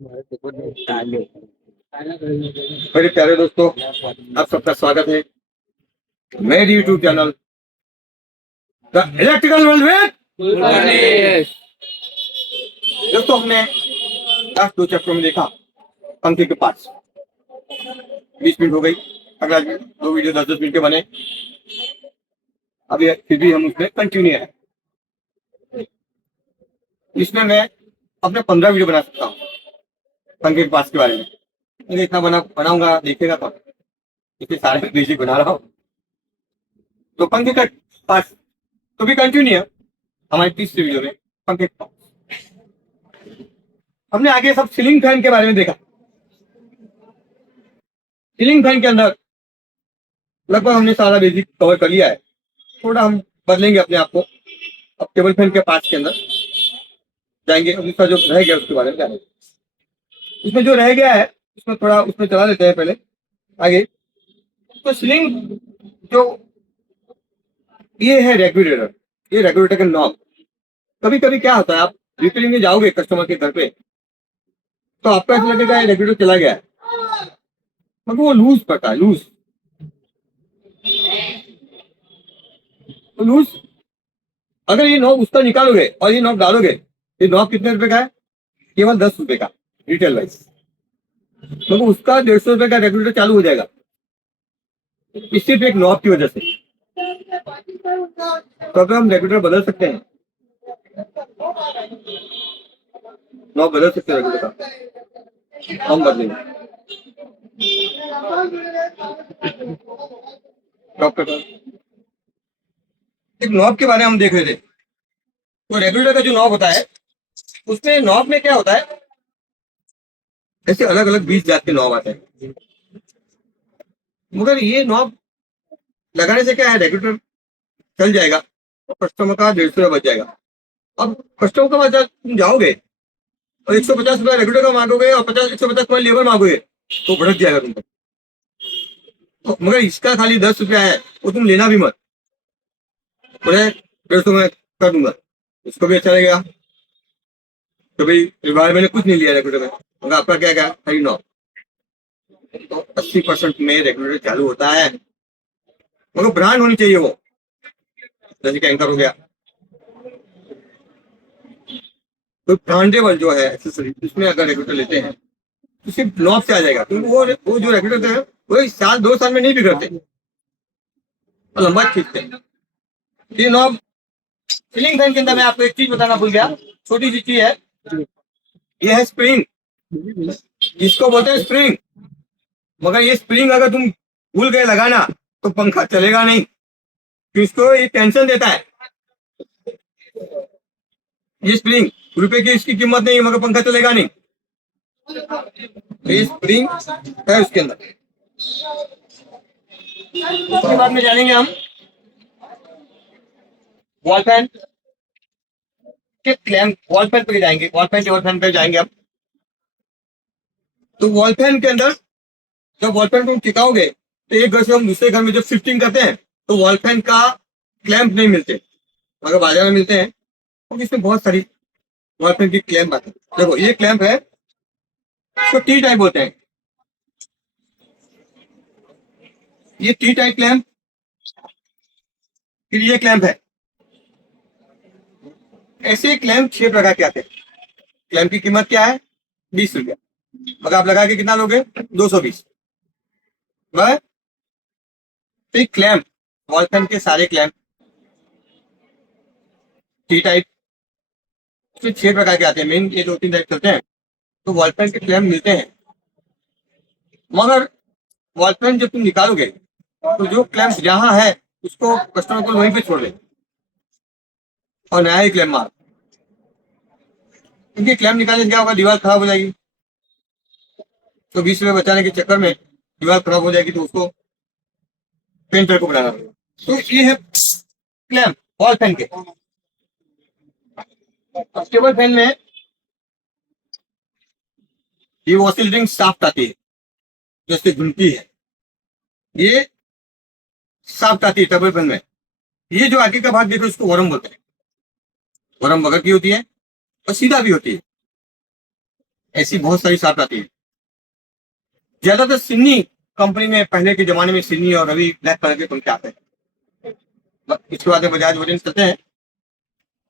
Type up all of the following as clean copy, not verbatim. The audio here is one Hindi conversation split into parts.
मेरे प्यारे दोस्तों, आप सबका स्वागत है मेरे YouTube channel the electrical world में। दोस्तों, हमने लास्ट 2 चैप्टर में देखा पंखे के पास 20 मिनट हो गई। अगला 2 वीडियो 10-10 मिनट के बने। अभी फिर भी हम उसमें कंटिन्यू है। इसमें मैं अपने 15 वीडियो बना सकता हूँ पंखे के पास के बारे में। मैं इतना बनाऊंगा, देखेगा तो इतने सारे बेसिक बना रहा हूँ। तो पंखे का पास तो भी कंटिन्यू है हमारी 30 वीडियो में। पंखे के पास हमने आगे सब सीलिंग फैन के बारे में देखा। सीलिंग फैन के अंदर लगभग हमने सारा बेसिक कवर कर लिया है। थोड़ा हम बदलेंगे अपने आप को। अब टेबल फैन के पार्ट्स के अंदर जाएंगे। अब इसका जो रह गया उसके बारे में जाएंगे। इसमें जो रह गया है उसमें थोड़ा उसमें चला लेते हैं पहले आगे। तो सीलिंग जो ये है रेगुलेटर, ये रेगुलेटर का नॉब। कभी कभी क्या होता है, आप रिपेयरिंग में जाओगे कस्टमर के घर पे तो आपको ऐसा लगेगा ये रेगुलेटर चला गया है, मगर वो लूज पड़ता है। लूज अगर ये नॉब उसका निकालोगे और ये नॉब डालोगे, ये नॉब कितने रुपए का है? केवल 10 रुपए का रिटेल वाइज। मगर उसका 150 रुपए का रेगुलेटर चालू हो जाएगा, इस सिर्फ एक नॉब की वजह से। तो अगर हम रेगुलेटर बदल सकते हैं, नॉब बदल सकते हैं रेगुलेटर का, हम बदलेंगे। डॉक्टर एक नॉब के बारे में हम देख रहे थे। तो रेगुलेटर का जो नॉब होता है, उसमें नॉब में क्या होता है, ऐसे अलग अलग 20 जात के नॉब आते हैं। मगर ये नॉब लगाने से क्या है, रेगुलेटर चल जाएगा और कस्टमर का 150 रुपया बच जाएगा। अब कस्टमर के पास तुम जाओगे और 150 रुपया रेगुलेटर का मांगोगे और 150 तुम्हारी लेबर मांगोगे तो भड़क जाएगा तुमको। तो मगर इसका खाली 10 रुपया है, वो तुम लेना भी मत। बोले 150 में कर दूंगा, उसको भी अच्छा लगेगा। तो भाई इस बार मैंने कुछ नहीं लिया रेगुलेटर में, मगर आपका क्या क्या खाली नॉब। तो 80% में रेगुलेटर चालू होता है, मगर ब्रांड होनी चाहिए वो। जैसे कि एंकर हो गया, तो ब्रांडेबल जो है एक्सेसरी, उसमें अगर रेगुलेटर लेते हैं तो सिर्फ नॉब से आ जाएगा। क्योंकि वो जो रेगुलेटर है वो 1-2 साल में नहीं बिगड़ते और लंबा खींचते हैं। ये नॉब सीलिंग फैन के अंदर मैं आपको एक चीज बताना भूल गया, छोटी सी चीज है। ये है स्प्रिंग, इसको बोलते हैं स्प्रिंग। मगर ये स्प्रिंग अगर तुम भूल गए लगाना तो पंखा चलेगा नहीं, क्योंकि इसको ये टेंशन देता है। ये स्प्रिंग रुपए की इसकी कीमत नहीं है, मगर पंखा चलेगा नहीं। ये स्प्रिंग है उसके अंदर। उसके बाद में जानेंगे हम वॉल फैन के क्लैम्प। वॉल फैन पे जाएंगे, वॉल फैन टेबल फैन पे जाएंगे हम। तो वॉल फैन के अंदर जब वॉल फैन को हम टिकाओगे तो एक घर से हम दूसरे घर में जब शिफ्टिंग करते हैं तो वॉल फैन का क्लैम्प नहीं मिलते, मगर बाजार में मिलते हैं। और इसमें बहुत सारी वॉल फैन की क्लैम्प आती है। देखो ये क्लैम्प है, इसको टी टाइप बोलते हैं। ये टी टाइप क्लैम्प, फिर ये क्लैम्प है। ऐसे क्लैम्प 6 प्रकार के आते हैं। क्लैम्प की कीमत क्या है? 20 रुपया। मगर आप लगा के कितना लोगे? 220। वह क्लैम्प, वॉल फैन के सारे क्लैम्प टी टाइप, इसमें 6 प्रकार के आते हैं। मेन ये 2-3 टाइप चलते हैं। तो वॉल फैन के क्लैम्प मिलते हैं, मगर वॉल फैन जब तुम निकालोगे तो जो क्लैम्प जहां है उसको कस्टमर को वहीं पे छोड़ दे और नया ही क्लैम्प मार। क्योंकि क्लैम्प निकालने से क्या होगा, दीवार खराब हो जाएगी। तो 20 रुपये बचाने के चक्कर में दीवार खराब हो जाएगी, तो उसको पेंटर को बनाना पड़ेगा। तो ये है क्लैम्प वॉल फैन के। टेबल फैन में ये ऑसिलेटिंग शाफ्ट आती है, जैसे घूमती है, ये शाफ्ट आती है टेबल फैन में। ये जो आगे का भाग देखो इसको वरम बोलते हैं। वरम बगर की होती है और सीधा भी होती है। ऐसी बहुत सारी साफ्ट आती है। ज्यादातर सिन्नी कंपनी में पहले के जमाने में सिन्नी और रवि ब्लैक कलर के पंखे आते हैं। इसके बाद बजाज वोल्टेज चलते हैं,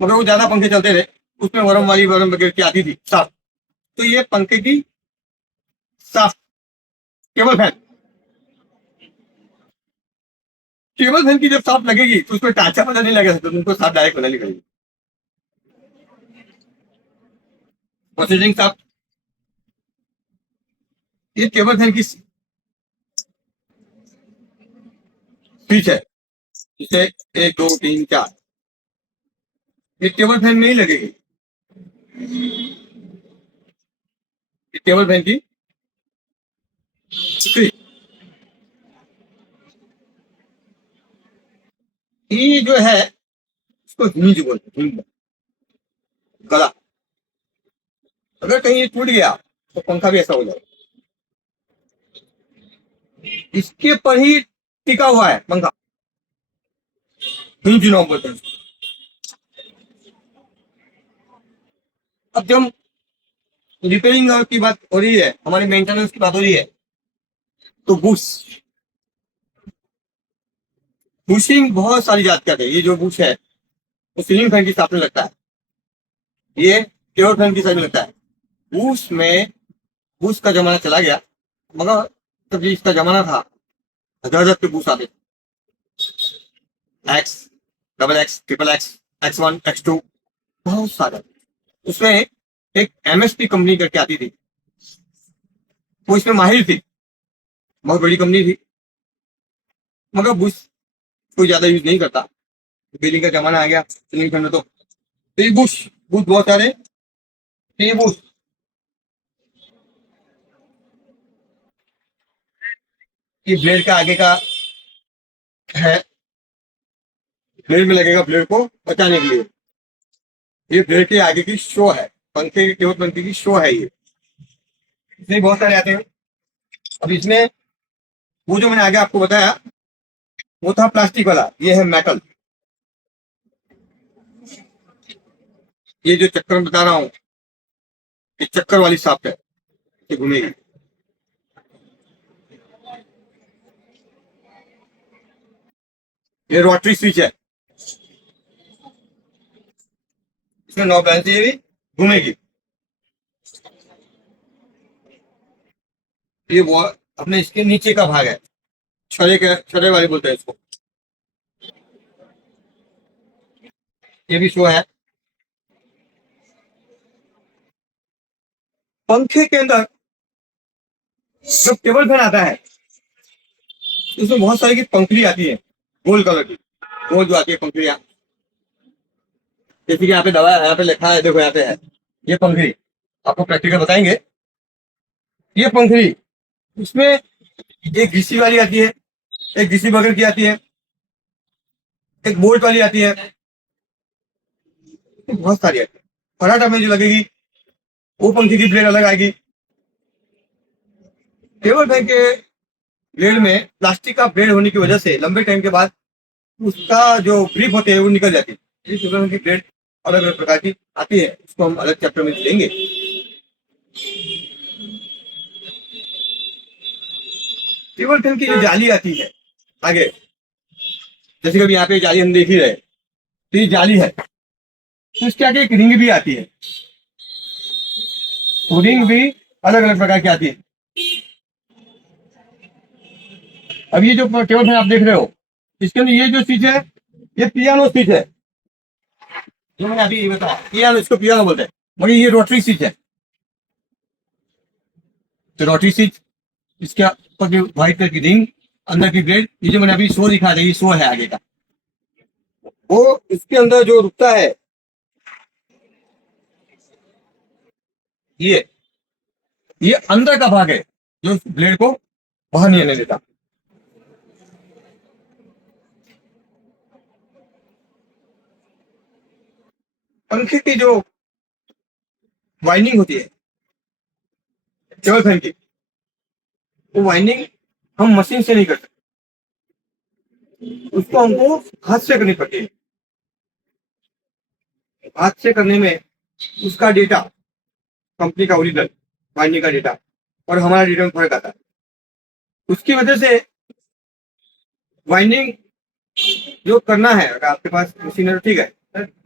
मगर वो ज्यादा पंखे चलते रहे, उसमें वरम वगैरह की आती थी साफ्ट। तो ये पंखे की shaft table fan, table fan की जब साफ्ट लगेगी तो उसमें टाचा पता नहीं लगेगा, तो तुमको साफ्ट डायरेक्ट बनानी पड़ेगी। प्रोसेसिंग साफ्ट, ये टेबल फैन की स्विच है, जिसे 1 2 3 4 ये टेबल फैन में ही लगेगी। ये टेबल फैन की स्विच, ये जो है इसको हिंज बोलते हैं, हिंज, गला। अगर कहीं ये टूट गया तो पंखा भी ऐसा हो जाएगा। इसके पर ही टिका हुआ है पंखा, हिंज नॉब बोलते हैं। अब जब रिपेयरिंग की बात हो रही है, हमारी मेंटेनेंस की बात हो रही है, तो बुशिंग बहुत सारी जात का है। ये जो बुश है वो सीलिंग फैन की साथ में लगता है, ये टेबल फैन की साथ में लगता है। बुश में बुश का जमाना चला गया, मगर तब इसका जमाना था, हजार हजार के बुश आते, x, double x, triple x, X1 X2, बहुत सारे। उसमें एक MSP कंपनी करके आती थी, वो इसमें माहिर थी, बहुत बड़ी कंपनी थी, मगर बुश कोई ज्यादा यूज नहीं करता। बिलिंग का जमाना आ गया सीलिंग फैन में, तो ये बुश बुश बहुत सारे, ये बुश, ये ब्लेड का आगे का है, ब्लेड में लगेगा ब्लेड को बचाने के लिए। ये ब्लेड के आगे की शो है, पंखे की टेबल पंखे की शो है ये। इसमें बहुत सारे आते हैं। अब इसमें वो जो मैंने आगे आपको बताया वो था प्लास्टिक वाला, ये है मेटल। ये जो चक्कर में बता रहा हूँ, ये चक्कर वाली साफ्ट है, ये घूमेगी। ये रोटरी स्विच है, इसमें 9 बैलेंस, ये भी घूमेगी। ये वो अपने इसके नीचे का भाग है, छड़े वाले बोलते हैं इसको, ये भी शो है। पंखे के अंदर जब टेबल फैन आता है तो उसमें बहुत सारी की पंखुड़ी आती है, गोल कलर की, गोल जो आती है पंखुड़ियाँ। जैसे कि यहाँ पे दवा यहाँ पे लिखा है, देखो यहाँ पे है ये पंखुड़ी, आपको प्रैक्टिकल बताएंगे। ये पंखुड़ी, उसमें एक घिसी वाली आती है, एक घिसी बगैर की आती है, एक बोल्ट वाली आती है, बहुत सारी आती है। फराटा में जो लगेगी वो पंखे की ब्लेड अलग आएगी। टेबल फैन के ब्लेड में प्लास्टिक का ब्लेड होने की वजह से लंबे टाइम के बाद उसका जो ग्रिप होते हैं वो निकल जाती है। इस टेबल फैन की ब्लेड अलग अलग प्रकार की आती है, उसको हम अलग चैप्टर में लेंगे। टेबल फैन की जो जाली आती है आगे, जैसे कभी यहाँ पे जाली हम देख ही रहे, तो ये जाली है, तो इसके आगे एक रिंग भी आती है, वो रिंग भी अलग अलग प्रकार की आती है। अब ये जो टेबल फैन आप देख रहे हो, इसके अंदर ये जो स्विच है, ये पियानो स्विच है, जो मैंने अभी बताया पियानो, इसको पियानो बोलते हैं, मगर ये रोटरी स्विच है। तो रोटरी स्विच, इसके ऊपर जो व्हाइट कलर की रिंग, अंदर की ब्लेड, ये जो मैंने अभी शो दिखा था, ये शो है आगे का, वो इसके अंदर जो रुकता है, ये ये अंदर का भाग है जो ब्लेड को बाहर नहीं आने देता। पंखे की जो वाइंडिंग होती है टेबल फैन की, वो वाइंडिंग हम मशीन से नहीं करते, उसको हमको हाथ से करनी पड़ती है। हाथ से करने में उसका डेटा, कंपनी का ओरिजिनल वाइंडिंग का डेटा और हमारा डेटा में फर्क आता है। उसकी वजह से वाइंडिंग जो करना है, अगर आपके पास मशीन है तो ठीक है,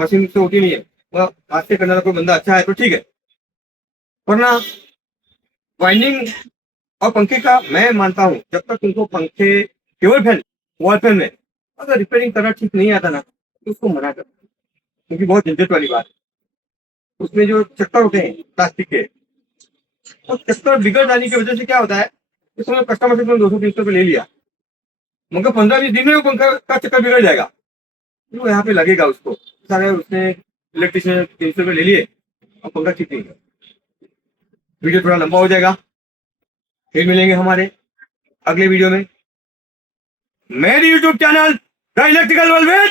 मशीन से होती नहीं है, वह हाथ से करने वाला कोई बंदा अच्छा है तो ठीक है, वरना वाइंडिंग और पंखे का मैं मानता हूँ जब तक तुमको पंखे टेबल फैन वॉल फैन में अगर रिपेयरिंग करना ठीक नहीं आता ना तो उसको मना कर, क्योंकि बहुत झंझट वाली बात है। उसमें जो चक्कर होते हैं प्लास्टिक के, तो चक्कर बिगड़ जाने की वजह से क्या होता है, इस समय कस्टमर से 200-300 रुपये ले लिया, मगर 15-20 दिन में वो पंखा का चक्कर बिगड़ जाएगा, तो यहाँ पे लगेगा उसको सारे, उसने इलेक्ट्रिशियन 300 रुपये ले लिए और पंखा ठीक नहीं है। वीडियो थोड़ा लंबा हो जाएगा, फिर मिलेंगे हमारे अगले वीडियो में। मेरे YouTube channel the electrical world में